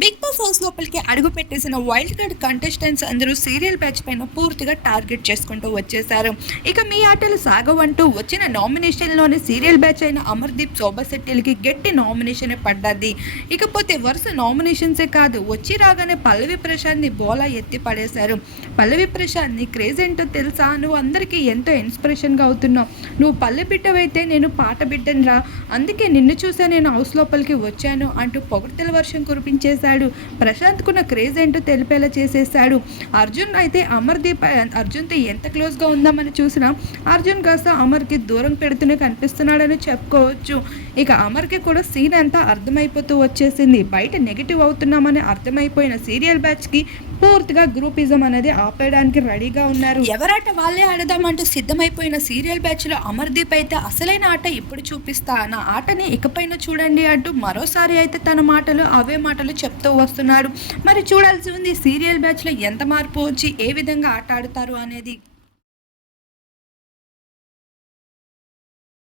Big boss house లోపలికి అడుగు పెట్టేసిన వైల్డ్ కార్డ్ కంటెస్టెంట్స్ అందరూ సీరియల్ బ్యాచ్ పైన పూర్తిగా టార్గెట్ చేసుకుంటూ వచ్చేసారు ఇక మీ ఆటలు సాగవంటూ వచ్చిన నామినేషన్లోనే సీరియల్ బ్యాచ్ అయిన అమర్దీప్ శోభశెట్టిలకి గట్టి నామినేషన్ పడ్డది. ఇకపోతే వరుస నామినేషన్సే కాదు వచ్చి రాగానే పల్లవి ప్రశాంత్ని బోలా ఎత్తి పడేశారు. పల్లవి ప్రశాంత్ని క్రేజ్ ఏంటో తెలుసా? నువ్వు అందరికీ ఎంతో ఇన్స్పిరేషన్గా అవుతున్నావు. నువ్వు పల్లె బిడ్డవైతే నేను పాట బిడ్డను రా అందుకే నిన్ను చూసే నేను హౌస్ లోపలికి వచ్చాను అంటూ పొగడ్తల వర్షం కురిపించేసి చేశాడు ప్రశాంత్కున్న క్రేజ్ ఏంటో తెలిపేలా చేసేసాడు అర్జున్ అయితే అమర్దీప్ అర్జున్తో ఎంత క్లోజ్గా ఉందామని చూసినా అర్జున్ కాస్త అమర్కి దూరం పెడుతూనే కనిపిస్తున్నాడని చెప్పుకోవచ్చు. ఇక అమర్కి కూడా సీన్ అంతా అర్థమైపోతూ వచ్చేసింది. బయట నెగిటివ్ అవుతున్నామని అర్థమైపోయిన సీరియల్ బ్యాచ్కి పూర్తిగా గ్రూపిజం అనేది ఆపేయడానికి రెడీగా ఉన్నారు. ఎవరాట వాళ్ళే ఆడదామంటూ సిద్ధమైపోయిన సీరియల్ బ్యాచ్లో అమర్దీప్ అయితే అసలైన ఆట ఇప్పుడు చూపిస్తా నా ఆటని ఇకపైన చూడండి అంటూ మరోసారి అయితే తన మాటలు అవే మాటలు చెప్తూ వస్తున్నాడు. మరి చూడాల్సి ఉంది సీరియల్ బ్యాచ్లో ఎంత మార్పు వచ్చి ఏ విధంగా ఆట ఆడుతారు అనేది.